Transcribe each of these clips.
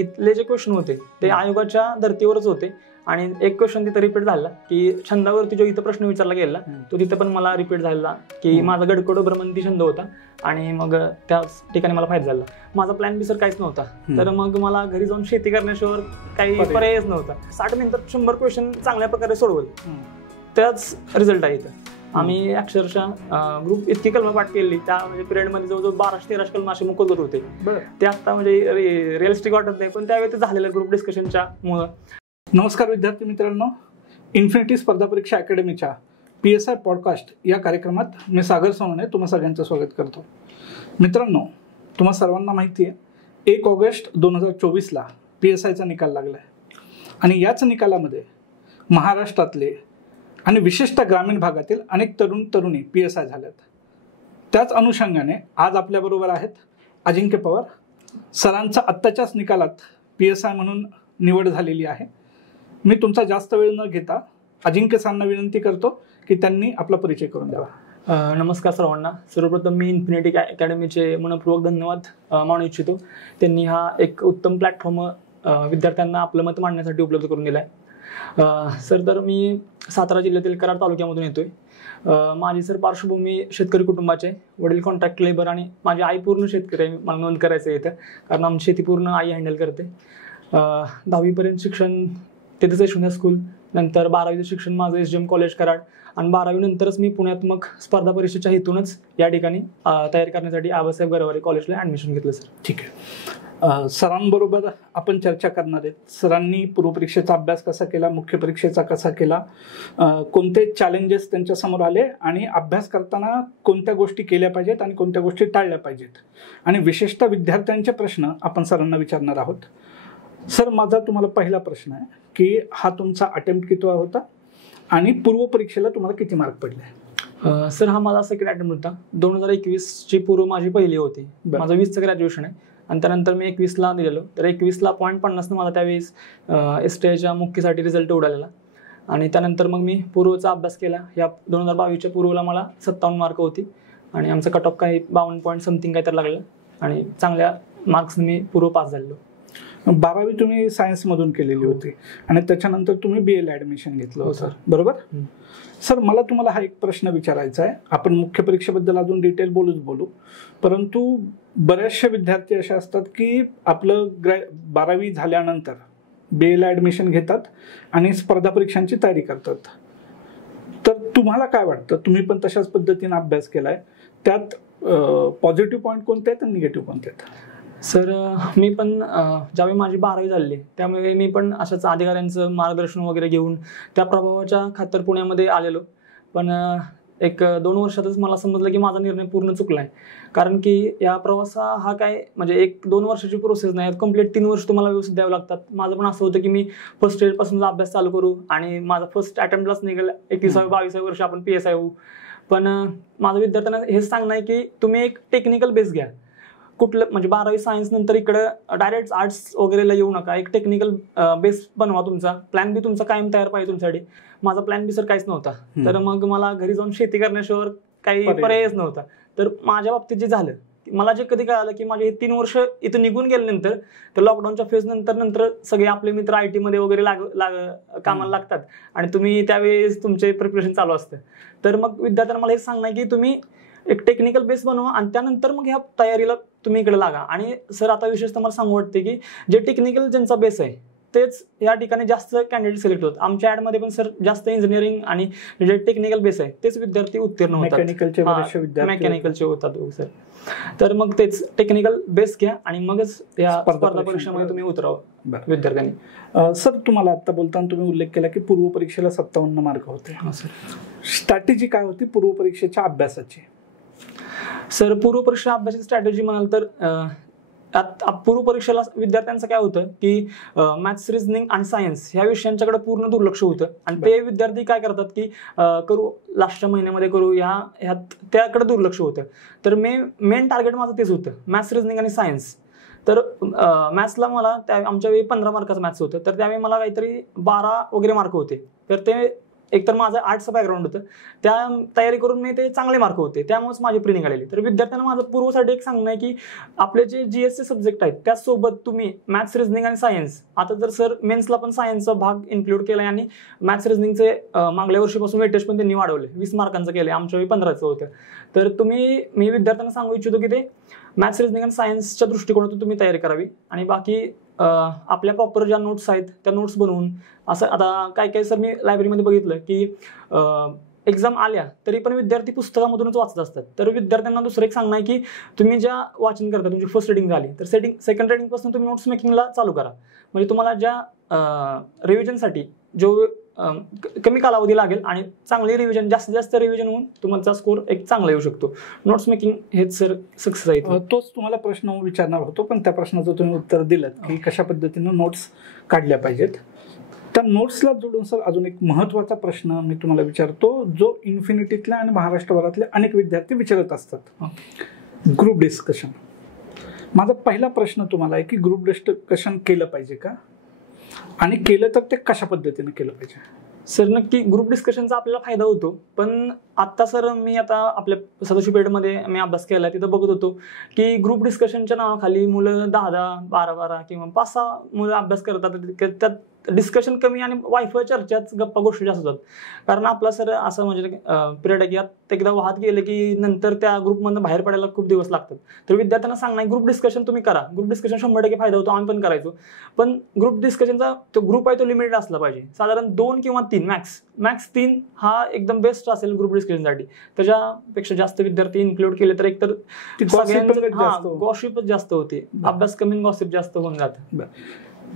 इथले जे क्वेश्चन होते ते आयोगाच्या धर्तीवरच होते आणि एक क्वेश्चन तिथं रिपीट झाला की छंदावरती जो इथं प्रश्न विचारला गेला तो तिथं पण मला रिपीट झाला की माझा गडकोडं भ्रमंती छंद होता आणि मग त्याच ठिकाणी मला फायदा झाला. माझा प्लॅन बी सर काहीच नव्हता, तर मग मला घरी जाऊन शेती करण्याशिवाय काही पर्यायच नव्हता. 60 मिनिटात 100 क्वेश्चन चांगल्या प्रकारे सोडवले, त्याच रिझल्ट आहे इथं. आम्ही अक्षरशः ग्रुप इतकी कलमं पाठ केली त्या म्हणजे पिरियडमध्ये जवळजवळ 1200-1300 कलम असे मुकत होते. ते आता म्हणजे रिअलिस्टिक वाटत नाही, पण त्यावेळी ते झालेलं ग्रुप डिस्कशनच्या मुळे. नमस्कार विद्यार्थी मित्रांनो, इन्फिनिटी स्पर्धा परीक्षा अकॅडमीच्या PSI पॉडकास्ट या कार्यक्रमात मी सागर सोनवणे तुम्हा सगळ्यांचं स्वागत करतो. मित्रांनो, तुम्हा सर्वांना माहिती आहे 1 ऑगस्ट 2024ला PSIचा निकाल लागला आहे आणि याच निकालामध्ये महाराष्ट्रातले आणि विशेषतः ग्रामीण भागातील अनेक तरुणी PSI झाल्यात. त्याच अनुषंगाने आज आपल्याबरोबर आहेत अजिंक्य पवार. सरांचा आत्ताच्याच निकालात PSI म्हणून निवड झालेली आहे. मी तुमचा जास्त वेळ न घेता अजिंक्य सरांना विनंती करतो की त्यांनी आपला परिचय करून द्यावा. नमस्कार सर्वांना. सर्वप्रथम मी इन्फिनिटी अकॅडमीचे मनपूर्वक धन्यवाद मानू इच्छितो. त्यांनी हा एक उत्तम प्लॅटफॉर्म विद्यार्थ्यांना आपलं मत मांडण्यासाठी उपलब्ध करून दिला आहे. सर, तर मी सातारा जिल्ह्यातील कराड तालुक्यामधून येतोय. माझी सर पार्श्वभूमी शेतकरी कुटुंबाचे, वडील कॉन्ट्रॅक्ट लेबर आणि माझी आई पूर्ण शेतकरी आहे. मला नोंद करायचं येतं कारण आमची शेती पूर्ण आई हँडल करते. 10वीपर्यंत शिक्षण तिथेच यशवंत स्कूल, नंतर 12वीचं शिक्षण माझं SGM कॉलेज कराड आणि 12वी नंतरच मी पुण्यात मग स्पर्धा परीक्षेच्या हेतूनच या ठिकाणी तयारी करण्यासाठी आबासाहेब गरवारे कॉलेजला ॲडमिशन घेतलं. सर, ठीक आहे. सरांबरोबर आपण चर्चा करणार आहेत. सरांनी पूर्वपरीक्षेचा अभ्यास कसा केला, मुख्य परीक्षेचा कसा केला, कोणते चॅलेंजेस त्यांच्यासमोर आले आणि अभ्यास करताना कोणत्या गोष्टी केल्या पाहिजेत आणि कोणत्या गोष्टी टाळल्या पाहिजेत आणि विशेषतः विद्यार्थ्यांचे प्रश्न आपण सरांना विचारणार आहोत. सर, माझा तुम्हाला पहिला प्रश्न आहे की हा तुमचा अटेम्प्ट कितवा होता आणि पूर्वपरीक्षेला तुम्हाला किती मार्क पडले? सर, हा माझा सेकंड अटेम्प्ट होता. 2021ची पूर्व माझी पहिली होती. माझं 20चं ग्रॅज्युएशन आहे आणि त्यानंतर मी 21ला दिलेलो. तर 21ला 0.50 माझा त्यावेळेस STIच्या मुख्यसाठी रिझल्ट उडालेला आणि त्यानंतर मग मी पूर्वचा अभ्यास केला. या 2022च्या पूर्वला मला 57 मार्क होती आणि आमचा कट ऑफ काही 52 पॉईंट समथिंग काय तर लागलं आणि चांगल्या मार्क्सने मी पूर्व पास झालेलो. 12वी तुम्ही सायन्समधून केलेली होती आणि त्याच्यानंतर तुम्ही BAला ॲडमिशन घेतलं होतं, बरोबर? सर, मला तुम्हाला हा एक प्रश्न विचारायचा आहे. आपण मुख्य परीक्षेबद्दल अजून डिटेल बोलू, परंतु बऱ्याचशा विद्यार्थी असे असतात की आपलं 12वी झाल्यानंतर BAला ॲडमिशन घेतात आणि स्पर्धा परीक्षांची तयारी करतात. तर तुम्हाला काय वाटतं, तुम्ही पण तशाच पद्धतीने अभ्यास केलाय, त्यात पॉझिटिव्ह पॉईंट कोणते आहेत आणि निगेटिव्ह कोणते आहेत? सर, मी पण ज्यावेळी माझी 12वी झाली त्यामुळे मी पण अशाच अधिकाऱ्यांचं मार्गदर्शन वगैरे घेऊन त्या प्रभावाच्या खातर पुण्यामध्ये आलेलो. पण एक 2 वर्षातच मला समजलं की माझा निर्णय पूर्ण चुकला आहे. कारण की या प्रवासा हा काय म्हणजे 1-2 वर्षाची प्रोसेस नाही, कंप्लीट 3 वर्ष तुम्हाला व्यवस्थित द्यावं लागतात. माझं पण असं होतं की मी फर्स्ट इयरपासून अभ्यास चालू करू आणि माझा फर्स्ट अटेम्प्टलाच निघेल 21वी-22वी वर्ष आपण PSI होऊ. पण माझं विद्यार्थ्यांना हेच सांगणं आहे की तुम्ही एक टेक्निकल बेस घ्या. कुठलं म्हणजे 12वी सायन्स नंतर इकडं डायरेक्ट आर्ट्स वगैरेला येऊ नका. एक टेक्निकल बेस बनवा तुमचा. प्लॅन बी तुमचा कायम तयार पाहिजे तुमच्यासाठी. माझा प्लॅन बी सर काहीच नव्हता, तर मग मला घरी जाऊन शेती करण्याशिवाय काही पर्यायच नव्हता. तर माझ्या बाबतीत जे झालं, मला जे कधी कळालं की माझे हे 3 वर्ष इथं निघून गेल्यानंतर तर लॉकडाऊनच्या फेज नंतर सगळे आपले मित्र IT मध्ये वगैरे कामाला लागतात आणि तुम्ही त्यावेळेस तुमचे प्रिपरेशन चालू असतं. तर मग विद्यार्थ्यांना मला हे सांगणं आहे की तुम्ही एक टेक्निकल बेस बनवा आणि त्यानंतर मग ह्या तयारीला तुम्ही इकडे लागा. आणि सर, आता विशेषतः मला सांगू वाटते की जे टेक्निकल ज्यांचा बेस आहे तेच या ठिकाणी जास्त कॅन्डिडेट सिलेक्ट होतात. आमच्या ॲडमध्ये पण सर जास्त इंजिनिअरिंग आणि जे टेक्निकल बेस आहे तेच विद्यार्थी उत्तीर्ण होतात, मेकॅनिकलचे होतात सर. तर मग तेच टेक्निकल बेस घ्या आणि मगच या स्पर्धा परीक्षेमध्ये तुम्ही उतरावं विद्यार्थ्यांनी. सर, तुम्हाला आता बोलताना तुम्ही उल्लेख केला की पूर्व परीक्षेला 57 मार्क होते. स्ट्रॅटेजी काय होती पूर्व परीक्षेच्या अभ्यासाची? सर, पूर्व परीक्षा अभ्यासाची स्ट्रॅटेजी म्हणाल तर पूर्व परीक्षेला विद्यार्थ्यांचं काय होतं की मॅथ्स, रिझनिंग आणि सायन्स ह्या विषयांच्याकडे पूर्ण दुर्लक्ष होतं आणि ते विद्यार्थी काय करतात की करू लास्टच्या महिन्यामध्ये करू ह्यात त्याकडे दुर्लक्ष होतं. तर मेन टार्गेट माझं तेच होतं, मॅथ्स, रिझनिंग आणि सायन्स. तर मॅथ्सला मला आमच्या वेळी 15 मार्काचं मॅथ्स होतं, तर त्यावेळी मला काहीतरी 12 वगैरे मार्क होते. तर ते एकतर माझं आर्ट्सचं बॅकग्राऊंड होतं, त्या तयारी करून मी ते चांगले मार्क होते, त्यामुळेच माझी प्री निघालेली. तर विद्यार्थ्यांना माझं पूर्वसाठी एक सांगणं आहे की आपले जे GSचे सब्जेक्ट आहेत त्यासोबत तुम्ही मॅथ्स, रिझनिंग आणि सायन्स, आता तर सर मेन्सला पण सायन्सचा भाग इन्क्लूड केलाय आणि मॅथ्स रिझनिंगचे मागल्या वर्षीपासून वेटेज पण त्यांनी वाढवले, 20 मार्कांचं केलंय, आमच्या वेळी 15चं होतं. तर मी विद्यार्थ्यांना सांगू इच्छितो की ते मॅथ्स, रिझनिंग आणि सायन्सच्या दृष्टिकोनातून तुम्ही तयारी करावी आणि बाकी आपल्या प्रॉपर ज्या नोट्स आहेत त्या नोट्स बनवून असं. आता काय सर मी लायब्ररीमध्ये बघितलं की एक्झाम आल्या तरी पण विद्यार्थी पुस्तकामधूनच वाचत असतात. तर विद्यार्थ्यांना दुसरं एक सांगणं आहे की तुम्ही ज्या वाचन करता, तुमची फर्स्ट रिडिंग झाली तर सेकंड रिडिंगपासून तुम्ही नोट्स मेकिंगला चालू करा. म्हणजे तुम्हाला ज्या रिव्हिजनसाठी जो कमी कालावधी लागेल आणि चांगली रिव्हिजन, जास्तीत जास्त रिव्हिजन होऊन तुमचा स्कोर एक चांगला येऊ शकतो. नोट्स मेकिंग हेच सर सक्सेस आहे. तोच तुम्हाला प्रश्न विचारणार होतो, पण त्या प्रश्नाचं तुम्ही उत्तर दिलं की कशा पद्धतीनं नोट्स काढल्या पाहिजेत. त्या नोट्सला जोडून सर अजून एक महत्त्वाचा प्रश्न मी तुम्हाला विचारतो, जो इन्फिनिटीतल्या आणि महाराष्ट्रभरातले अनेक विद्यार्थी विचारत असतात. Group discussion. माझा पहिला प्रश्न तुम्हाला आहे की ग्रुप डिस्कशन केलं पाहिजे का, आणि केलं तर ते कशा पद्धतीने केलं पाहिजे? सर नक्की ग्रुप डिस्कशनचा आपल्याला फायदा होतो, पण आता सर मी आता आपल्या सदाशिव पेठमध्ये मी अभ्यास केला, तिथं बघत होतो की ग्रुप डिस्कशनच्या नावाखाली मुलं 10-10, 12-12 किंवा 5-6 मुलं अभ्यास करतात. त्यात डिस्कशन कमी आणि वायफळ चर्चाच, गप्पा गोष्टी जास्त होतात. कारण आपला सर असं म्हणजे पिरियड आहे की यात एकदा वाहत गेले की नंतर त्या ग्रुपमधून बाहेर पडायला खूप दिवस लागतात. तर विद्यार्थ्यांना सांगणार ग्रुप डिस्कशन तुम्ही करा. ग्रुप डिस्कशन 100% फायदा होतो, आम्ही पण करायचो. पण ग्रुप डिस्कशनचा तो ग्रुप आहे तो लिमिटेड असला पाहिजे, साधारण 2 किंवा 3 मॅक्स 3 हा एकदम बेस्ट असेल ग्रुप डिस्कशनसाठी. त्याच्यापेक्षा जास्त विद्यार्थी इन्क्लूड केले तर एकतर गॉसिपच जास्त होते, अभ्यास कमी गॉसिप जास्त होऊन जातं.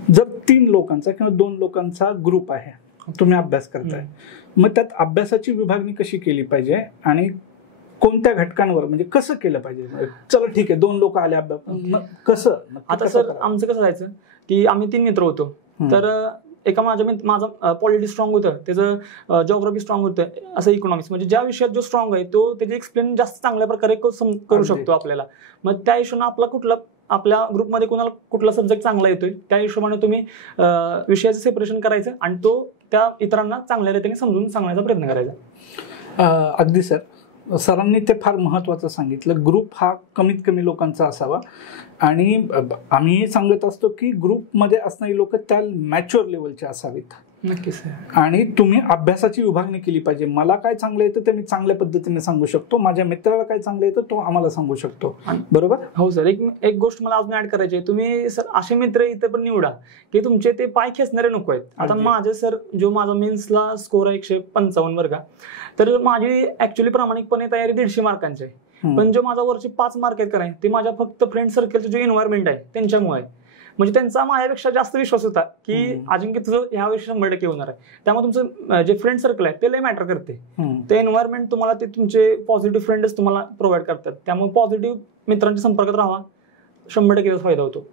जर 3 लोकांचा किंवा 2 लोकांचा ग्रुप आहे, तुम्ही अभ्यास करताय, मग त्यात अभ्यासाची विभागणी कशी केली पाहिजे आणि कोणत्या घटकांवर, म्हणजे कसं केलं पाहिजे? चला ठीक आहे, 2 लोक आले अभ्यास, कसं? आता सर आमचं कसं जायचं की आम्ही 3 मित्र होतो. तर एका माझा पॉलिटी स्ट्रॉंग होतं, त्याचं जॉग्राफी स्ट्रॉंग होतं, असं इकॉनॉमिक्स, म्हणजे ज्या विषयात जो स्ट्रॉंग आहे तो त्याचे एक्सप्लेन जास्त चांगल्या प्रकारे करू शकतो आपल्याला. मग त्या हिशोबाने आपल्या ग्रुपमध्ये कोणाला कुठला सब्जेक्ट चांगला येतोय त्या हिशोबाने तुम्ही विषयाचं सेपरेशन करायचं आणि तो त्या इतरांना चांगल्या रीतीने समजून सांगण्याचा प्रयत्न करायचा. अगदी सर, सरांनी ते फार महत्त्वाचं सांगितलं. ग्रुप हा कमीत कमी लोकांचा असावा आणि आम्हीही सांगत असतो की ग्रुपमध्ये असणारी लोक त्या मॅच्युअर लेवलचे असावीत. नक्कीच. आणि तुम्ही अभ्यासाची विभागणी केली पाहिजे. मला काय चांगलं येतं ते मी चांगल्या पद्धतीने सांगू शकतो, माझ्या मित्राला काय चांगलं येतं तो आम्हाला सांगू शकतो. बरोबर? हो सर. एक गोष्ट मला अजून ऍड करायची आहे. तुम्ही सर असे मित्र इथे पण निवडा की तुमचे ते पाय खेचणारे नको आहेत. आता माझे सर, जो माझा मेन्सला स्कोर आहे 155 वर्गा, तर माझी ऍक्च्युअली प्रामाणिकपणे तयारी 150 मार्कांची आहे. पण जो माझा वरचे 5 मार्क आहेत कराय ते माझ्या फक्त फ्रेंड सर्कलचं जे एन्व्हायरमेंट आहे त्यांच्यामुळे आहे. म्हणजे त्यांचा माझ्यापेक्षा जास्त विश्वास होता की अजिंक्य तुझं ह्या वर्षी 100% होणार आहे. त्यामुळे तुमचं जे फ्रेंड सर्कल आहे ते लय मॅटर करते. ते एन्व्हायरमेंट तुम्हाला, ते तुमचे पॉझिटिव्ह फ्रेंड्स तुम्हाला प्रोव्हाइड करतात. त्यामुळे पॉझिटिव्ह मित्रांच्या संपर्कात राहा, 100% फायदा होतो.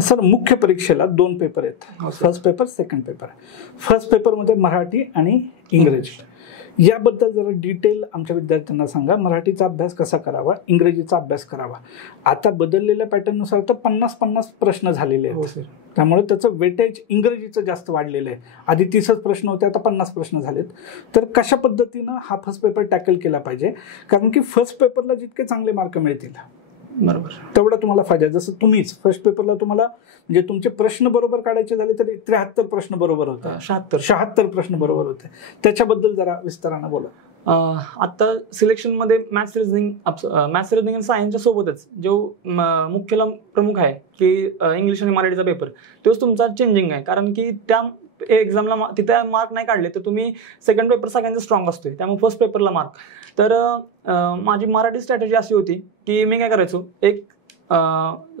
सर, मुख्य परीक्षेला 2 पेपर आहेत, first paper, second paper. First पेपरमध्ये मराठी आणि इंग्रजी. याबद्दल जरा डिटेल आमच्या विद्यार्थ्यांना सांगा. मराठीचा अभ्यास कसा करावा, इंग्रजीचा अभ्यास करावा. आता बदललेल्या पॅटर्ननुसार तर 50-50 प्रश्न झालेले आहेत, त्यामुळे त्याचं वेटेज इंग्रजीचं जास्त वाढलेलं आहे. आधी 30च प्रश्न होते, आता 50 प्रश्न झालेत. तर कशा पद्धतीनं हा फर्स्ट पेपर टॅकल केला पाहिजे? कारण की फर्स्ट पेपरला जितके चांगले मार्क मिळतील बरोबर तेवढा तुम्हाला फायदा. जसं तुम्हीच फर्स्ट पेपरला तुम्हाला म्हणजे तुमचे प्रश्न बरोबर काढायचे झाले तरी 73 प्रश्न बरोबर होते, 76 प्रश्न बरोबर होते. त्याच्याबद्दल जरा विस्तारानं बोला. आता सिलेक्शन मध्ये मॅथ्स रिझनिंग आणि सायन्सच्या सोबतच जो मुख्य प्रमुख आहे की इंग्लिश आणि मराठीचा पेपर, तोच तुमचा चेंजिंग आहे. कारण की त्या एक्झामला तिथे मार्क नाही काढले तर तुम्ही सेकंड पेपर सगळ्यांचा स्ट्रॉंग असतोय, त्यामुळे फर्स्ट पेपरला मार्क. तर माझी मराठी स्ट्रॅटेजी अशी होती की मी काय करायचो, एक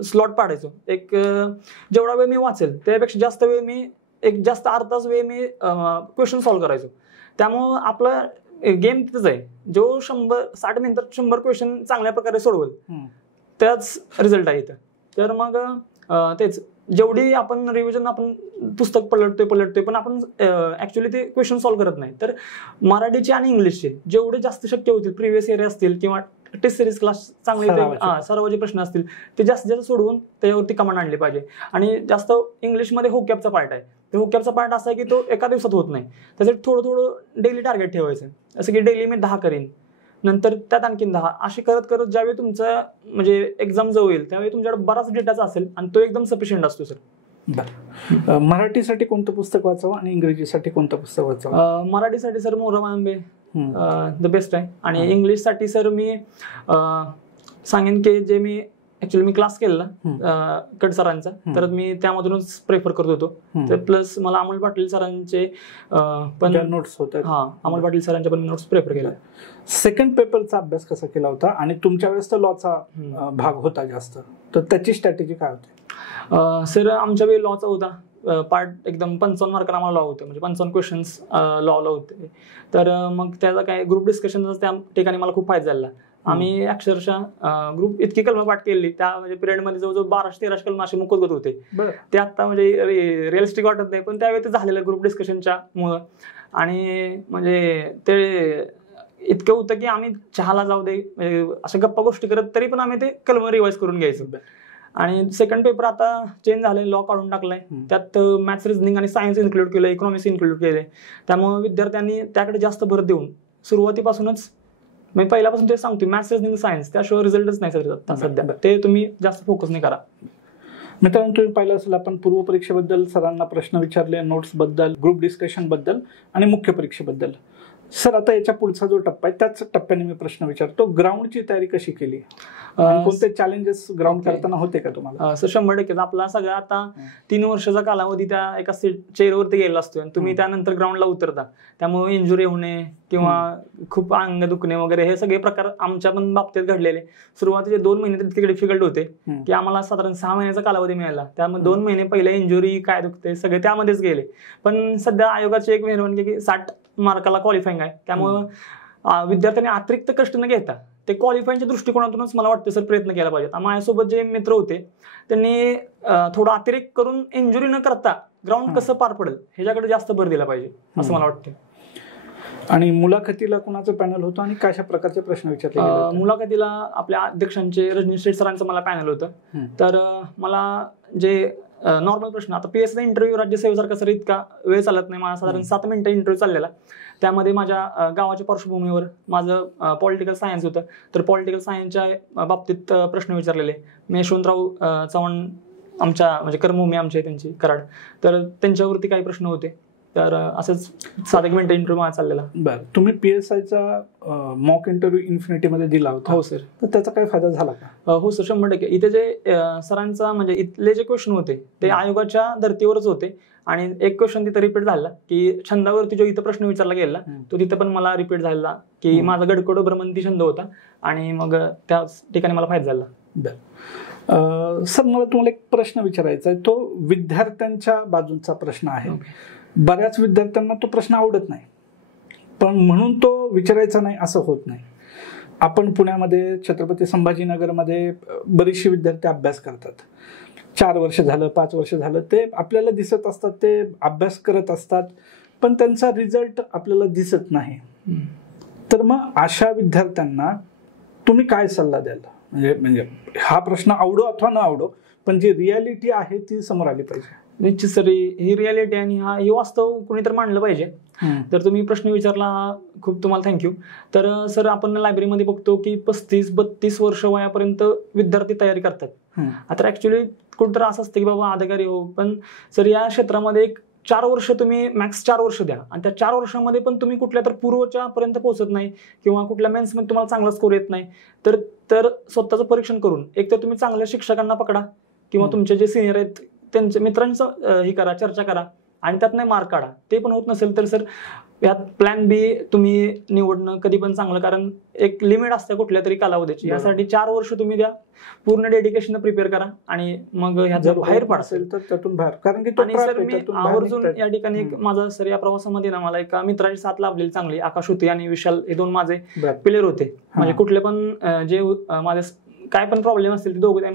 स्लॉट पाडायचो. एक जेवढा वेळ मी वाचेल त्यापेक्षा जास्त वेळ मी जास्त अर्धा तास वेळ मी क्वेश्चन सॉल्व्ह करायचो. त्यामुळं आपलं गेम तिथंच आहे. जो 60 मिनिटात 100 क्वेश्चन चांगल्या प्रकारे सोडवल त्याच रिझल्ट आहे इथं. तर मग तेच, जेवढी आपण रिव्हिजन, आपण पुस्तक पलटतोय पण आपण ऍक्च्युली ते क्वेश्चन सॉल्व्ह करत नाही. तर मराठीचे आणि इंग्लिशचे जेवढे जास्त शक्य होतील, प्रिव्हियस इयर असतील किंवा टेस्ट सिरीज क्लास चांगले सरावाचे. सरावाचे प्रश्न असतील ते जास्तीत जास्त सोडवून त्याच्यावरती कमांड आणली पाहिजे. आणि जास्त इंग्लिशमध्ये होकॅपचा पार्ट आहे. ते होकॅपचा पार्ट असा आहे की तो एका दिवसात होत नाही. त्यासाठी थोडं थोडं डेली टार्गेट ठेवायचं. असं की डेली मी 10 करीन, नंतर त्यात आणखीन 10, असे करत करत ज्यावेळी तुमचं म्हणजे एक्झाम जवळ येईल त्यावेळी तुमच्याकडे बराच डेटाचा असेल आणि तो एकदम सफिशियंट असतो सर. बरं, मराठीसाठी कोणतं पुस्तक वाचावं आणि इंग्रजीसाठी कोणतं पुस्तक वाचावं? मराठीसाठी सर मोरा मांबे द बेस्ट आहे. आणि इंग्लिशसाठी सर मी सांगेन की जे मी ऍक्च्युली मी क्लास केलेला कट सरांचा, तर मी त्यामधूनच प्रेफर करत होतो. तर प्लस मला अमोल पाटील सरांचे पण नोट्स होत्या. अमोल पाटील सरांच्या पण नोट्स प्रेफर केल्या. सेकंड पेपरचा अभ्यास कसा केला होता आणि तुमच्या वेळेस तर लॉचा भाग होता जास्त, तर त्याची स्ट्रॅटेजी काय होती? सर आमच्या वेळी लॉचा होता पार्ट एकदम 55 मार्कांना आम्हाला लॉ होते, म्हणजे 55 क्वेश्चन्स लॉला होते. तर मग त्याचा काय ग्रुप डिस्कशन त्या ठिकाणी मला खूप फायदा झाला. आम्ही अक्षरशः ग्रुप इतकी कलमं पाठ केली त्या म्हणजे पिरियडमध्ये जवळजवळ 1200-1300 कलम असे मुकत होते. ते आता म्हणजे रिअलिस्टिक वाटत नाही, पण त्यावेळी ते झालेलं ग्रुप डिस्कशनच्या मुळे. आणि म्हणजे ते इतकं होतं की आम्ही चहाला जाऊ दे म्हणजे अशा गप्पा गोष्टी करत तरी पण आम्ही ते कलम रिवाइज करून घ्यायचो. आणि सेकंड पेपर आता चेंज झालाय, लॉ काढून टाकलाय. त्यात मॅथ्स, रिझनिंग आणि सायन्स इन्क्लूड केलं, इकॉनॉमिक्स इन्क्लूड केले. त्यामुळे विद्यार्थ्यांनी त्याकडे जास्त भर देऊन सुरुवातीपासूनच मी पहिल्यापासून ते सांगतो मॅथ्स, रिझनिंग, सायन्स त्याशिवाय रिझल्टच नाही सध्या. ते तुम्ही जास्त फोकस नाही करा. मित्रांनो, तुम्ही पाहिलं असेल आपण पूर्व परीक्षेबद्दल सरांना प्रश्न विचारले, नोट्स बद्दल, ग्रुप डिस्कशन बद्दल आणि मुख्य परीक्षेबद्दल. सर आता याच्या पुढचा जो टप्पा आहे त्याच टप्प्याने मी प्रश्न विचारतो, ग्राउंडची तयारी कशी केली? कोणते चॅलेंजेस ग्राउंड करताना होते का तुम्हाला? सर 100% आपला सगळा आता 3 वर्षाचा कालावधी त्या एका चेअरवरती गेलेला असतो आणि तुम्ही त्यानंतर ग्राउंडला उतरता. त्यामुळे इंजुरी होणे किंवा खूप अंग दुखणे वगैरे हे सगळे प्रकार आमच्या पण बाबतीत घडलेले. सुरुवातीचे 2 महिने तर इतके डिफिकल्ट होते की आम्हाला साधारण 6 महिन्याचा कालावधी मिळाला. त्यामुळे 2 महिने पहिले इंजुरी काय दुखते सगळे त्यामध्येच गेले. पण सध्या आयोगाची एक मेहरबानी की 60 मार्काला क्वालिफाईंग आहे. त्यामुळं विद्यार्थ्यांनी अतिरिक्त कष्ट न घेता ते क्वालिफाईंगच्या दृष्टिकोनातूनच मला वाटतं सर प्रयत्न केला पाहिजेत. माझ्यासोबत जे मित्र होते त्यांनी थोडा अतिरेक करून इंजुरी न करता ग्राउंड कसं पार पडेल ह्याच्याकडे जास्त भर दिला पाहिजे असं मला वाटतं. आणि मुलाखतीला कुणाचं पॅनल होतं आणि कशा प्रकारचे प्रश्न विचारले गेले? मुलाखतीला आपल्या अध्यक्षांचे रजनी शेठ सरांचं मला पॅनल होतं. तर मला जे नॉर्मल प्रश्न, आता पीएसचा इंटरव्ह्यू राज्यसेवेसारखा सर इतका वेळ चालत नाही, मला साधारण 7 मिनिटं इंटरव्ह्यू चाललेला. त्यामध्ये माझ्या गावाच्या पार्श्वभूमीवर माझं पॉलिटिकल सायन्स होतं. तर पॉलिटिकल सायन्सच्या बाबतीत प्रश्न विचारलेले. मी यशवंतराव चव्हाण आमच्या म्हणजे कर्मभूमी आमची आहे त्यांची कराड, तर त्यांच्यावरती काही प्रश्न होते. तर असंच 7 मिनिटं इंटरव्ह्यू माझा चाललेला. बरं, तुम्ही PSIचा मॉक इंटरव्ह्यू इन्फिनिटीमध्ये दिला होता? हो सर. तर त्याचा काय फायदा झाला का? हो सर, 100%. इथे जे सरांचा म्हणजे इथले जे क्वेश्चन होते ते आयोगाच्या धर्तीवरच होते. आणि एक क्वेश्चन तिथं रिपीट झाला की छंदावरती जो इथं प्रश्न विचारला गेला तो तिथं पण मला रिपीट झाला की माझा गडकोड भ्रमंती छंद होता आणि मग त्या ठिकाणी मला फायदा झाला. बरं सर, मला तुम्हाला एक प्रश्न विचारायचा आहे, तो विद्यार्थ्यांच्या बाजूचा प्रश्न आहे. बऱ्याच विद्यार्थ्यांना तो प्रश्न आवडत नाही, पण म्हणून तो विचारायचा नाही असं होत नाही. आपण पुण्यामध्ये छत्रपती संभाजीनगरमध्ये बरेचसे विद्यार्थी अभ्यास करतात. 4 वर्ष झालं, 5 वर्ष झालं, ते आपल्याला दिसत असतात, ते अभ्यास करत असतात, पण त्यांचा रिझल्ट आपल्याला दिसत नाही. तर मग अशा विद्यार्थ्यांना तुम्ही काय सल्ला द्याल? म्हणजे हा प्रश्न आवडो अथवा न आवडो, पण जी रियालिटी आहे ती समोर आली पाहिजे. निश्चित सर, ही रियालिटी आणि हे वास्तव कुणीतर मांडलं पाहिजे. तर तुम्ही प्रश्न विचारला, खूप तुम्हाला थँक्यू. तर सर, आपण लायब्ररीमध्ये बघतो की 35-32 वर्ष वयापर्यंत विद्यार्थी तयारी करतात. आता ऍक्च्युली कुठेतरी असं असतं की बाबा अधिकारी हो, पण सर या क्षेत्रामध्ये एक 4 वर्ष तुम्ही मॅक्स 4 वर्ष द्या आणि त्या 4 वर्षामध्ये पण तुम्ही कुठल्या तर पूर्वच्या पर्यंत पोहोचत नाही किंवा कुठल्या मेन्समध्ये तुम्हाला चांगला स्कोर येत नाही, तर स्वतःचं परीक्षण करून एक तर तुम्ही चांगल्या शिक्षकांना पकडा किंवा तुमचे जे सिनियर आहेत त्यांच्या मित्रांचं ही करा, चर्चा करा आणि त्यात नाही मार्क काढा. ते पण होत नसेल तर सर यात प्लॅन बी तुम्ही निवडणं कधी पण चांगलं, कारण एक लिमिट असते कुठल्या तरी कालावधीची. यासाठी 4 वर्ष तुम्ही द्या, पूर्ण डेडिकेशन प्रिपेअर करा आणि मग ह्यात बाहेर पडा असेल तर त्यातून बाहेर. कारण की आणि सर मी आवर्जून या ठिकाणी माझा सर या प्रवासामध्ये ना मला एका मित्राची साथ लाभलेली चांगली. आकाश होते आणि विशाल, हे 2 माझे प्लेयर होते. म्हणजे कुठले पण जे माझे काय पण प्रॉब्लेम असतील ते दोघं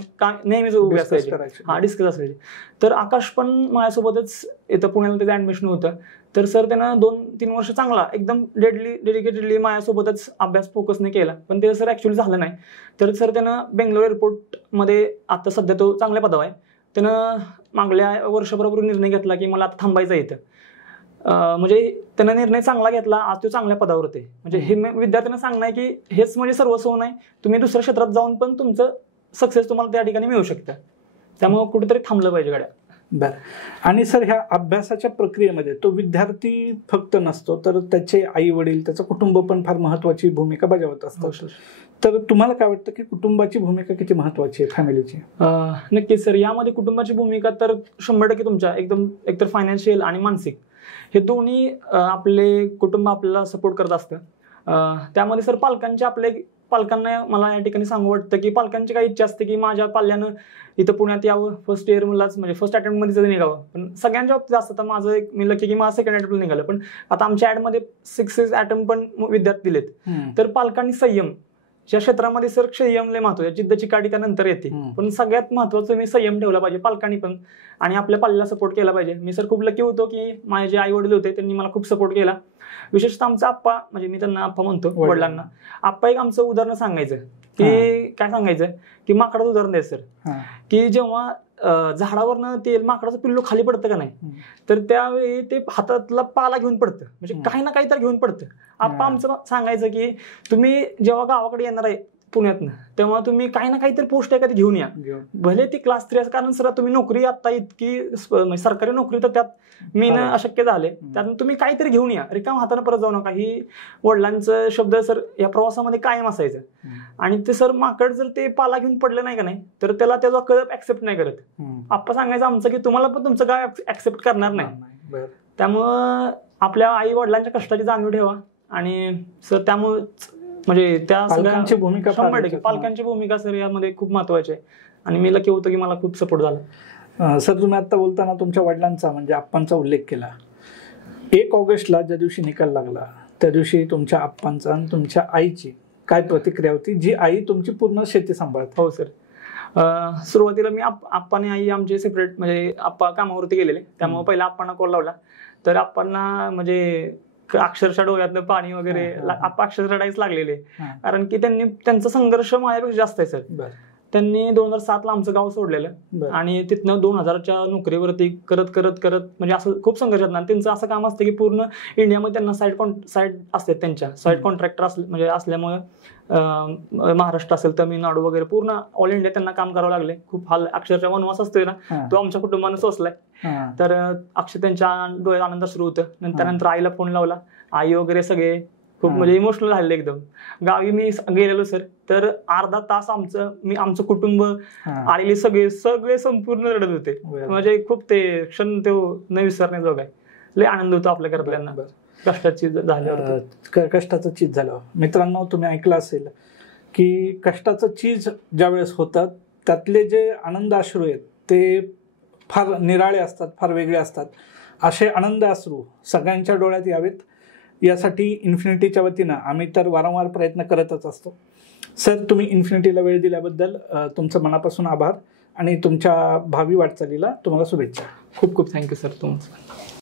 नेहमीच उभे Discuss असायचे. करायचे. हा डिस्कस असायचे. तर आकाश पण माझ्यासोबतच इथं पुण्याला त्याचं ऍडमिशन होतं. तर सर त्यानं 2-3 वर्ष चांगला एकदम डेडिकेटेडली माझ्यासोबतच अभ्यास फोकसने केला, पण ते सर ऍक्च्युअली झालं नाही. तर सर त्यानं बेंगलोर एअरपोर्टमध्ये आता सध्या तो चांगल्या पदावर आहे. त्यानं मागल्या वर्षभरापूर्वी निर्णय घेतला की मला आता थांबायचं आहे इथं. म्हणजे त्यानं निर्णय चांगला घेतला, आज तो चांगल्या पदावर होते. म्हणजे हे विद्यार्थ्यांना सांगणं आहे की हेच म्हणजे सर्वस्व नाही, तुम्ही दुसऱ्या क्षेत्रात जाऊन पण तुमचं सक्सेस तुम्हाला त्या ठिकाणी मिळू शकतं. त्यामुळे कुठेतरी थांबलं पाहिजे गाड्या. बर. आणि सर ह्या अभ्यासाच्या प्रक्रियेमध्ये तो विद्यार्थी फक्त नसतो, तर त्याचे आई वडील, त्याचं कुटुंब पण फार महत्वाची भूमिका बजावत असतं. तर तुम्हाला काय वाटतं की कुटुंबाची भूमिका किती महत्वाची आहे फॅमिलीची? नक्कीच सर, यामध्ये कुटुंबाची भूमिका तर 100% तुमच्या एकदम एकतर फायनान्शियल आणि मानसिक हे दोन्ही आपले कुटुंब आपल्याला सपोर्ट करत असतं. त्यामध्ये सर पालकांना मला या ठिकाणी सांगू वाटतं की पालकांची काही इच्छा असते की माझ्या पाल्यानं इथं पुण्यात यावं, फर्स्ट इयर मलाच म्हणजे फर्स्ट अटेम्प्टमध्ये जरी निघावं. पण सगळ्यांच्या बाबतीत असतं. तर माझं एक मी लकी की माझं सेकंड अटेम्प्ट निघालं, पण आता आमच्या ॲडमध्ये 6 अटेम्प्ट पण विद्यार्थी दिलेत. तर पालकांनी संयम, ज्या क्षेत्रामध्ये सर संयम लय महत्वाचं, जिद्द चिकाटी त्यानंतर येते, पण सगळ्यात महत्वाचं मी संयम ठेवला पाहिजे पालकांनी पण, आणि आपल्या पाल्याला सपोर्ट केला पाहिजे. मी सर खूप लकी होतो की माझे जे आई वडील होते त्यांनी मला खूप सपोर्ट केला. विशेषतः आमचा आप्पा, म्हणजे मी त्यांना आप्पा म्हणतो वडिलांना, आप्पा एक आमचं उदाहरण सांगायचं की काय सांगायचं की माकडाचं उदाहरण द्यायचं सर, की जेव्हा झाडावरनं ते माकडाचं पिल्लू खाली पडतं का नाही, तर त्यावेळी ते हातातला पाला घेऊन पडतं, म्हणजे काही ना काही तर घेऊन पडतं. आप्पा आमचं सांगायचं की तुम्ही जेव्हा गावाकडे येणार आहे पुण्यातनं, तेव्हा तुम्ही काही ना काहीतरी पोस्ट एखादी घेऊन या, भले ती क्लास 3 असं, कारण सर तुम्ही नोकरी आता इतकी म्हणजे सरकारी नोकरी तर त्यात मिळणं अशक्य झाले, त्यातून तुम्ही काहीतरी घेऊन या, रिकाम हाताने परत जाऊ नका. ही वडिलांचं शब्द सर या प्रवासामध्ये कायम असायचं. आणि ते सर माकड जर ते पाला घेऊन पडलं नाही का नाही, तर त्याला त्याचा कळप ऍक्सेप्ट नाही करत. आप्पा सांगायचं आमचं की तुम्हाला पण तुमचं काय ऍक्सेप्ट करणार नाही. त्यामुळं आपल्या आई वडिलांच्या कष्टाची जाणीव ठेवा. आणि सर त्यामुळे म्हणजे त्या पालकांची भूमिका 100% पालकांची भूमिका सर यामध्ये खूप महत्वाची आहे. आणि मी लकी होतो की मला खूप सपोर्ट झाला. सर तुम्ही आता बोलताना तुमच्या वडिलांचा म्हणजे आप्पांचा उल्लेख केला. 1 ऑगस्टला ज्या दिवशी निकाल लागला त्या दिवशी तुमच्या आप्पांचा आणि तुमच्या आईची काय प्रतिक्रिया होती, जी आई तुमची पूर्ण शेती सांभाळते? हो सर, सुरुवातीला मी आप्पाने आई आमचे सेपरेट, म्हणजे आप्पा कामावरती गेलेले, त्यामुळे पहिला आप्पांना कॉल लावला. तर आप्पांना म्हणजे अक्षरशः डोळ्यातलं पाणी वगैरे, आप्पा अक्षरशः रडायच लागलेले, कारण की त्यांचा संघर्ष माझ्यापेक्षा जास्त आहे सर. त्यांनी 2007ला आमचं गाव सोडलेलं आणि तिथनं 2000च्या नोकरीवरती करत करत करत म्हणजे असं खूप संघर्ष असणार. त्यांचं असं काम असतं की पूर्ण इंडियामध्ये त्यांना साईट असतात, त्यांच्या साईट कॉन्ट्रॅक्टर म्हणजे असल्यामुळे महाराष्ट्र असेल, तमिळनाडू वगैरे पूर्ण ऑल इंडिया त्यांना काम करावं लागले. खूप हाल, अक्षरशः वनवास असतोय ना, तो आमच्या कुटुंबानं सोसलाय. तर अक्षर त्यांच्या डोळ्यात आनंद सुरू होतं. नंतर आईला फोन लावला, आई वगैरे सगळे खूप म्हणजे इमोशनल झाले एकदम. गावी मी गेलेलो सर, तर अर्धा तास आमचं कुटुंब आलेले सगळे संपूर्ण रडत होते. म्हणजे खूप ते क्षण ते न विसरण्याजोग आहे. लय आनंद होतो आपल्या घरातल्यांना कष्टाची झाल्यावर. कष्टाचं चीज झालं. मित्रांनो, तुम्ही ऐकलं असेल की कष्टाचं चीज ज्यावेळेस होतं त्यातले जे आनंद अश्रू आहेत ते फार निराळे असतात, फार वेगळे असतात. असे आनंद अश्रू सगळ्यांच्या डोळ्यात यावेत यासाठी इन्फिनिटीच्या वतीनं आम्ही तर वारंवार प्रयत्न करतच असतो. सर, तुम्ही इन्फिनिटीला वेळ दिल्याबद्दल तुमचं मनापासून आभार आणि तुमच्या भावी वाटचालीला तुम्हाला शुभेच्छा. खूप खूप थँक्यू सर तुमचं.